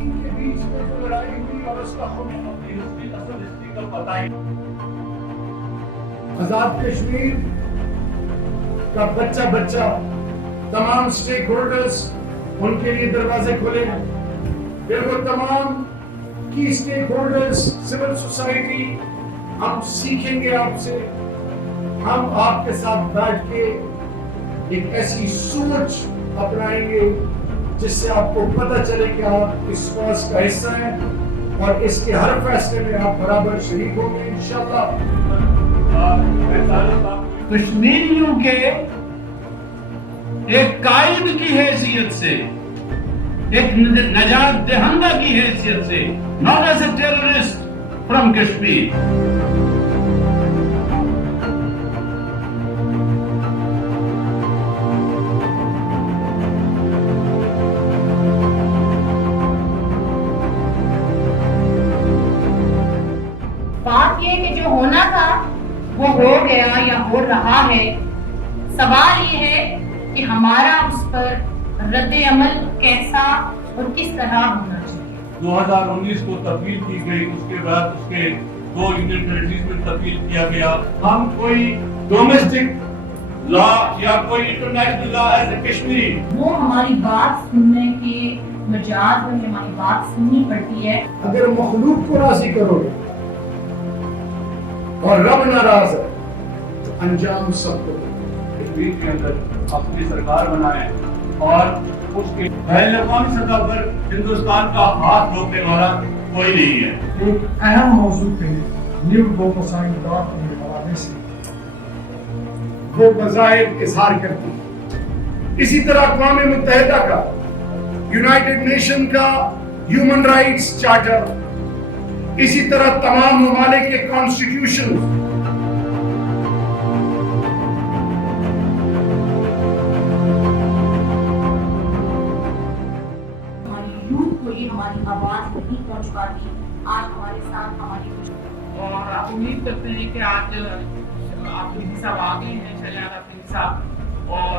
ان کے بیچ میں جو لڑائی ہوئی اور اس کا خود اپنی اصل ہسٹری کا پتہ ہی آزاد کشمیر کا بچہ تمام سٹیک ہولڈرز ان کے لیے دروازے کھلے ہیں. پھر وہ تمام کی سٹیک ہولڈرز سول سوسائٹی ہم سیکھیں گے آپ سے. ہم آپ کے ساتھ بیٹھ کے ایک ایسی سوچ اپنائیں گے جس سے آپ کو پتہ چلے کہ آپ اس کاز کا حصہ ہیں اور اس کے ہر فیصلے میں آپ برابر شریک ہوں گے انشاءاللہ. کشمیریوں کے ایک قائد کی حیثیت سے، ایک نجات دہندہ کی حیثیت سے، not as a terrorist from Kashmir. بات یہ کہ جو ہونا تھا وہ ہو گیا یا ہو رہا ہے. سوال یہ ہے کہ ہمارا اس پر رد عمل کیسا اور کس طرح ہونا چاہیے. 2019 کو تبدیل کی گئی، اس کے بعد اس کے 2 یونین ٹیریٹریز میں تبدیل کیا گیا. ہم کوئی ڈومیسٹک لا یا کوئی international law as a Kashmiri وہ ہماری بات سننے کے مجاز میں ہماری بات سننی پڑتی ہے. اگر مخلوق کو راضی کرو گے اور رب ناراض ہے تو انجام سب کو کشمیر کے اندر اپنی سرکار بنائیں اور اس کے بین الاقوامی سطح پر ہندوستان کا ہاتھ روکنے والا کوئی نہیں ہے. ایک اہم موضوع پہ نیو گلوبلائزیشن کے حوالے سے وہ مذاہب اظہار کرتی ہے. اسی طرح اقوام متحدہ کا، یونائٹڈ نیشن کا ہیومن رائٹس چارٹر، اسی طرح تمام ممالک کے کانسٹیٹیوشن ہماری یوتھ کو یہ ہماری آواز نہیں پہنچ پاتی. آج ہمارے ساتھ ہماری اور امید کرتے ہیں کہ آج آفریدی صاحب آ گئے ہیں، شہزاد آفریدی صاحب، اور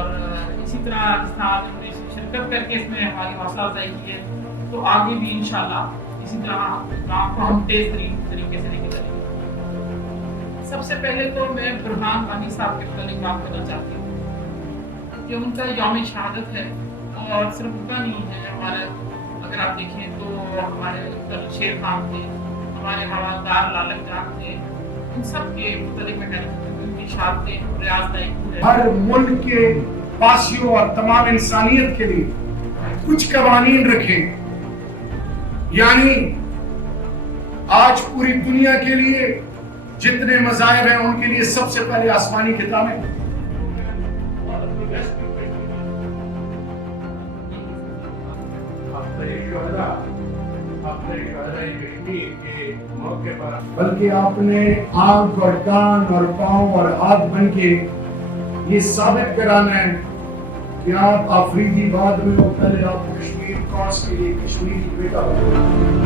اسی طرح جس طرح آپ نے شرکت کر کے اس میں ہماری حوصلہ افزائی کی ہے تو آگے بھی انشاءاللہ اسی طرح کام کو ہم تیز ترین طریقے سے لے کے چلیں گے. سب سے پہلے تو میں برہان وانی صاحب کے متعلق بات کرنا چاہتی ہوں کہ ان کا یوم شہادت ہے، اور صرف ان کا نہیں ہے، ہمارے اگر آپ دیکھیں تو ہمارے شیر خان تھے، ہمارے حوالدار لالک جان تھے، ان سب کے متعلق میں کہنا چاہتی ہوں ان کی شہادتیں ریاض دائق ہے. ہر ملک کے پاسیوں اور تمام انسانیت کے لیے کچھ قوانین رکھیں. یعنی آج پوری دنیا کے لیے جتنے مذاہب ہیں ان کے لیے سب سے پہلے آسمانی کتابیں. بلکہ آپ نے آنکھ اور کان اور پاؤں اور ہاتھ بن کے یہ ثابت کرانا ہے کہ آپ آفریدی بعد میں پہلے آپ کشمیر کاز کے لیے کشمیری بیٹا بنو.